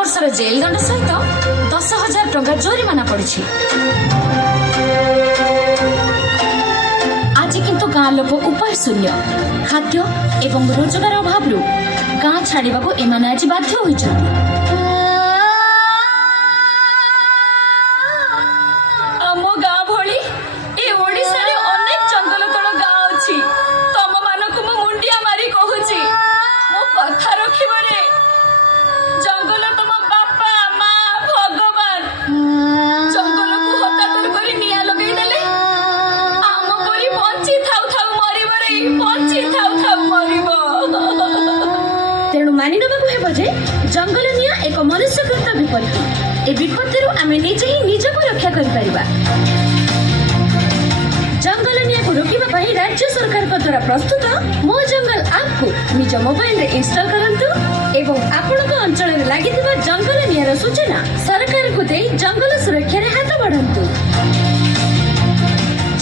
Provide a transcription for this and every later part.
वर्षर jail दंड सहित 10,000 टंका जोरिमाना पड़ी। आज किंतु गाँ लोक उपाय शून्य खाद्य एवं रोजगार अभाव गाँ छाड़ा को एमाने आज बाध्य होइछन्ति। तेणु मानि नबाकु हेबो जे जंगल निया एक मनुष्यकृत विपत्ति। ए विपत्ति आमे निजे ही निजको रक्षा करि परिबा। जंगल निया को रोकिबा पई राज्य सरकार को द्वारा प्रस्तुत मो जंगल ऐप को निज मोबाइल रे इंस्टॉल करंतु एवं आपनक अंचल रे लागिथिबा जंगल निया सूचना सरकार को दे जंगल सुरक्षा रे हाथ बढ़ंतु।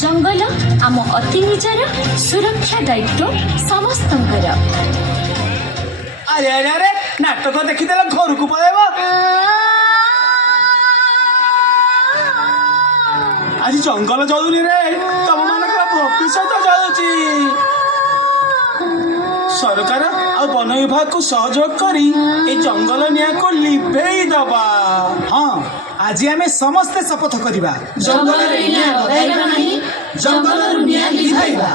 जंगल आम अति निजर सुरक्षा दायित्व समस्तंकर। अरे अरे अरे नाटक देखीदेला घर को पळेबो। आज जंगल जलुनी रे तम मानक भविष्यत जलुची। सरकार आ वन विभाग को सहयोग करी ए जंगल निया को लिभेई दबा। हाँ आज आमे समस्ते शपथ करिबा जंगल रे निया लगाइबा नहीं, जंगल रे निया लिभाइबा।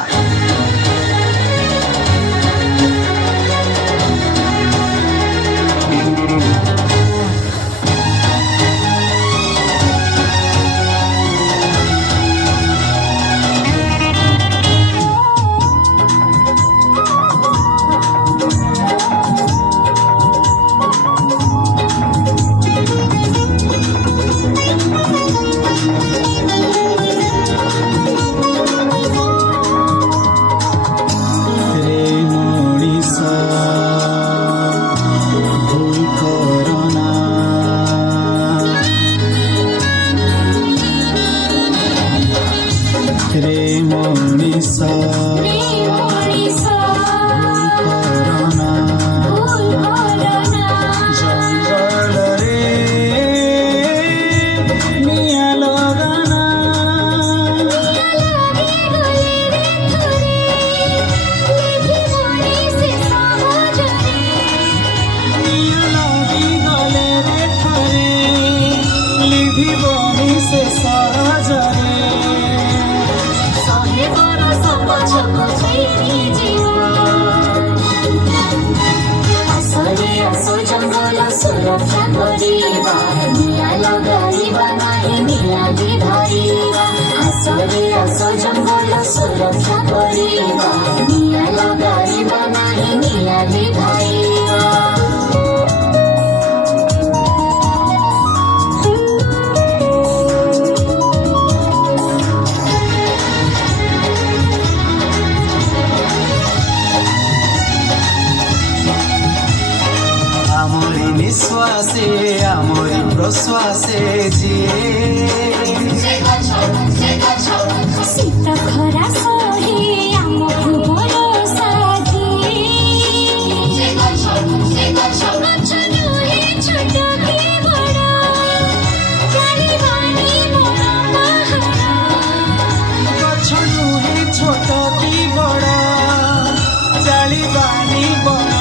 सुरक्षा करिबा निया लगाइबा नाही निया लिभाइबा। आसरे आसो जंगल सुरक्षा करिबा निया लगाइबा नाही निया लिभाइबा। आमोरी निश्वासे आमोरी प्रश्वासे शीत खरा सहे आमको भरोसा छोट के बड़ा छोट की बड़ा जालिबानी बड़ा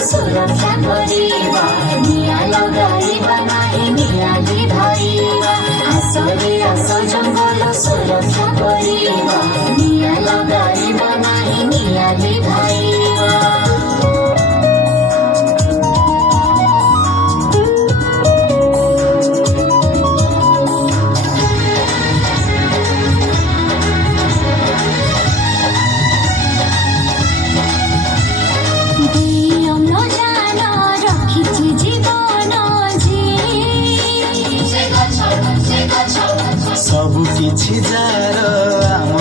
सुरक्षा करिबा निया लगाइबा नाही निया लिभाइबा। आसरे आसो जंगल सुरक्षा करिबा निया लगाइबा नाही निया लिभाइबा। सब किछि जार आम